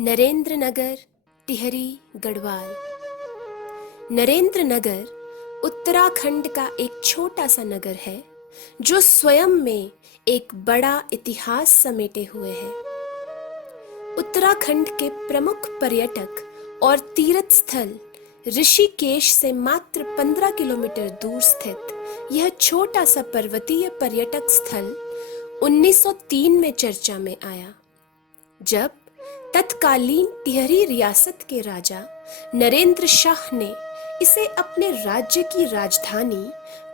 नरेंद्र नगर, टिहरी, गढ़वाल। नरेंद्र नगर उत्तराखंड का एक छोटा सा नगर है जो स्वयं में एक बड़ा इतिहास समेटे हुए है। उत्तराखंड के प्रमुख पर्यटक और तीर्थ स्थल ऋषिकेश से मात्र 15 किलोमीटर दूर स्थित यह छोटा सा पर्वतीय पर्यटक स्थल 1903 में चर्चा में आया, जब तत्कालीन टिहरी रियासत के राजा नरेंद्र शाह ने इसे अपने राज्य की राजधानी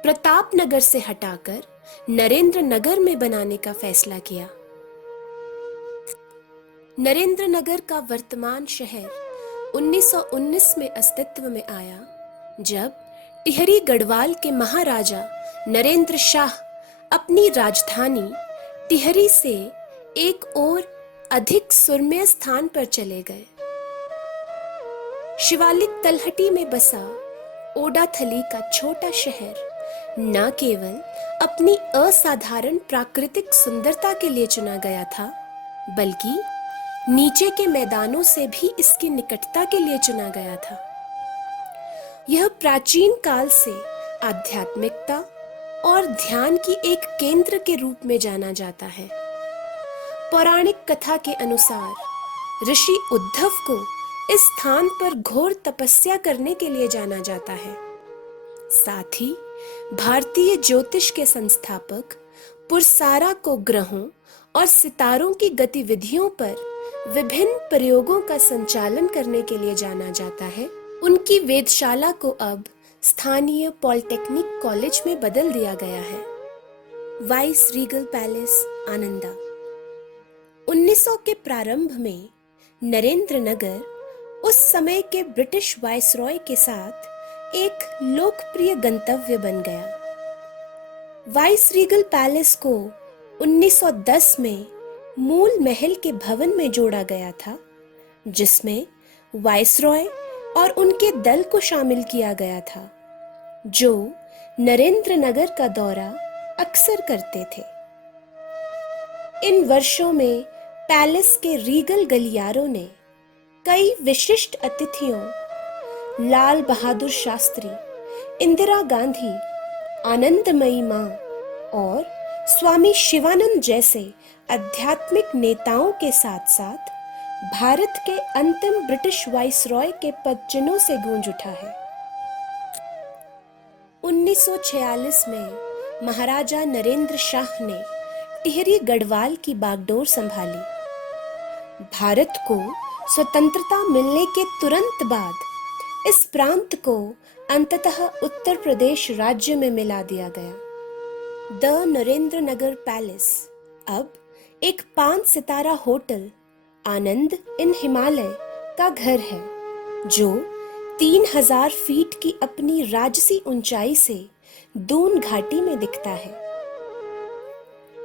प्रतापनगर से हटाकर नरेंद्र नगर में बनाने का फैसला किया। नरेंद्र नगर का वर्तमान शहर 1919 में अस्तित्व में आया, जब टिहरी गढ़वाल के महाराजा नरेंद्र शाह अपनी राजधानी टिहरी से एक और अधिक सुरम्य स्थान पर चले गए। शिवालिक तलहटी में बसा ओडाथली का छोटा शहर न केवल अपनी असाधारण प्राकृतिक सुंदरता के लिए चुना गया था, बल्कि नीचे के मैदानों से भी इसकी निकटता के लिए चुना गया था। यह प्राचीन काल से आध्यात्मिकता और ध्यान की एक केंद्र के रूप में जाना जाता है। पौराणिक कथा के अनुसार ऋषि उद्धव को इस स्थान पर घोर तपस्या करने के लिए जाना जाता है। साथ ही भारतीय ज्योतिष के संस्थापक पुरसारा को ग्रहों और सितारों की गतिविधियों पर विभिन्न प्रयोगों का संचालन करने के लिए जाना जाता है। उनकी वेधशाला को अब स्थानीय पॉलिटेक्निक कॉलेज में बदल दिया गया है। Vice Regal palace, Ananda. 1900 के प्रारंभ में नरेंद्र नगर उस समय के ब्रिटिश वायसरॉय के साथ एक लोकप्रिय गंतव्य बन गया। वाइस रीगल पैलेस को 1910 में मूल महल के भवन में जोड़ा गया था, जिसमें वायसरॉय और उनके दल को शामिल किया गया था, जो नरेंद्र नगर का दौरा अक्सर करते थे। इन वर्षों में पैलेस के रीगल गलियारों ने कई विशिष्ट अतिथियों लाल बहादुर शास्त्री, इंदिरा गांधी, आनंदमयी मां और स्वामी शिवानंद जैसे आध्यात्मिक नेताओं के साथ साथ भारत के अंतिम ब्रिटिश वाइसरॉय के पदचिन्हों से गूंज उठा है। 1946 में महाराजा नरेंद्र शाह ने टिहरी गढ़वाल की बागडोर संभाली। भारत को स्वतंत्रता मिलने के तुरंत बाद इस प्रांत को अंततः उत्तर प्रदेश राज्य में मिला दिया गया। द नरेंद्र नगर पैलेस अब एक 5 सितारा होटल आनंद इन हिमालय का घर है, जो 3000 फीट की अपनी राजसी ऊंचाई से दून घाटी में दिखता है।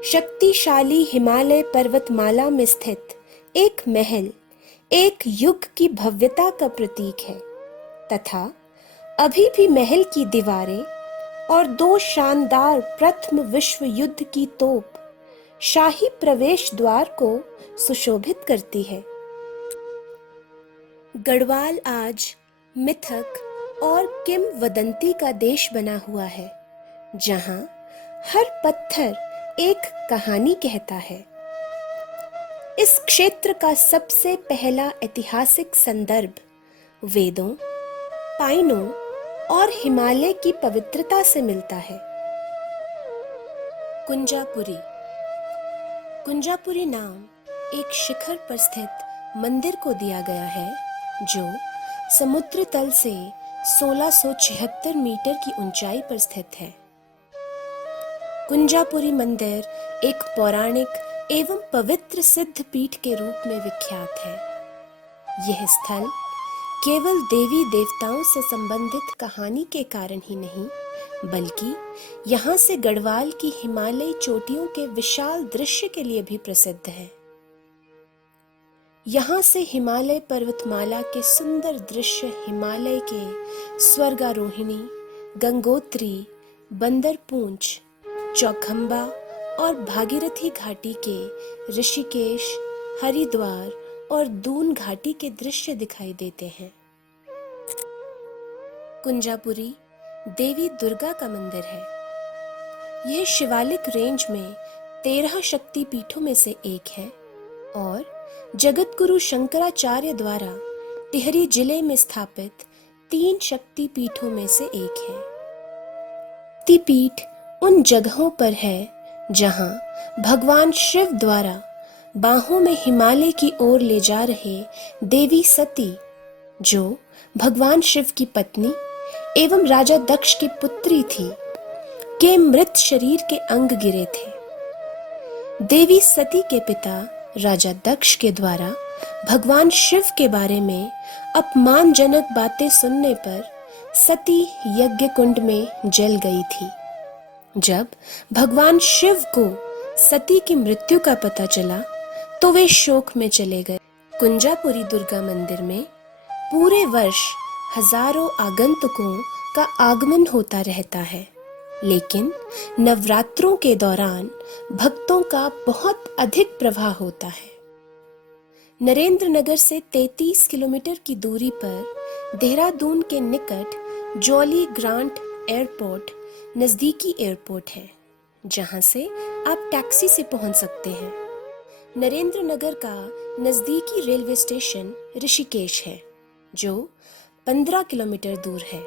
शक्तिशाली हिमालय पर्वतमाला में स्थित एक महल एक युग की भव्यता का प्रतीक है तथा अभी भी महल की दीवारें और 2 शानदार प्रथम विश्व युद्ध की तोप शाही प्रवेश द्वार को सुशोभित करती है। गढ़वाल आज मिथक और किंवदंती का देश बना हुआ है, जहां हर पत्थर एक कहानी कहता है। इस क्षेत्र का सबसे पहला ऐतिहासिक संदर्भ वेदों, पाइनों और हिमालय की पवित्रता से मिलता है। कुंजापुरी। कुंजापुरी नाम एक शिखर पर स्थित मंदिर को दिया गया है, जो समुद्र तल से 1676 मीटर की ऊंचाई पर स्थित है। कुंजापुरी मंदिर एक पौराणिक एवं पवित्र सिद्ध पीठ के रूप में विख्यात है। यह स्थल केवल देवी देवताओं से संबंधित कहानी के कारण ही नहीं, बल्कि यहाँ से गढ़वाल की हिमालयी चोटियों के विशाल दृश्य के लिए भी प्रसिद्ध है। यहाँ से हिमालय पर्वतमाला के सुंदर दृश्य हिमालय के स्वर्गारोहिणी, गंगोत्री, बंदरपूंछ, चौखंबा और भागीरथी घाटी के ऋषिकेश, हरिद्वार और दून घाटी के दृश्य दिखाई देते हैं। कुंजापुरी देवी दुर्गा का मंदिर है। यह शिवालिक रेंज में 13 शक्ति पीठों में से एक है और जगत गुरु शंकराचार्य द्वारा टिहरी जिले में स्थापित 3 शक्ति पीठों में से एक है। शक्ति पीठ उन जगहों पर है जहां भगवान शिव द्वारा बाहों में हिमालय की ओर ले जा रहे देवी सती, जो भगवान शिव की पत्नी एवं राजा दक्ष की पुत्री थी, के मृत शरीर के अंग गिरे थे। देवी सती के पिता राजा दक्ष के द्वारा भगवान शिव के बारे में अपमानजनक बातें सुनने पर सती यज्ञ कुंड में जल गई थी। जब भगवान शिव को सती की मृत्यु का पता चला तो वे शोक में चले गए। कुंजापुरी दुर्गा मंदिर में पूरे वर्ष हजारों आगंतुकों का आगमन होता रहता है, लेकिन नवरात्रों के दौरान भक्तों का बहुत अधिक प्रवाह होता है। नरेंद्र नगर से 33 किलोमीटर की दूरी पर देहरादून के निकट जॉली ग्रांट एयरपोर्ट नजदीकी एयरपोर्ट है, जहां से आप टैक्सी से पहुंच सकते हैं। नरेंद्र नगर का नजदीकी रेलवे स्टेशन ऋषिकेश है, जो 15 किलोमीटर दूर है।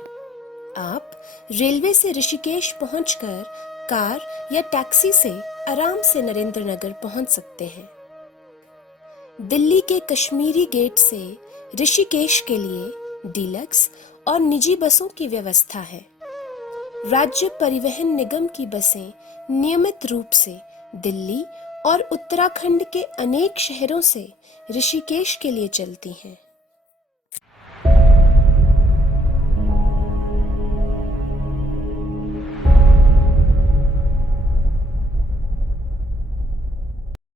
आप रेलवे से ऋषिकेश पहुंचकर कार या टैक्सी से आराम से नरेंद्र नगर पहुंच सकते हैं। दिल्ली के कश्मीरी गेट से ऋषिकेश के लिए डीलक्स और निजी बसों की व्यवस्था है। राज्य परिवहन निगम की बसें नियमित रूप से दिल्ली और उत्तराखंड के अनेक शहरों से ऋषिकेश के लिए चलती हैं।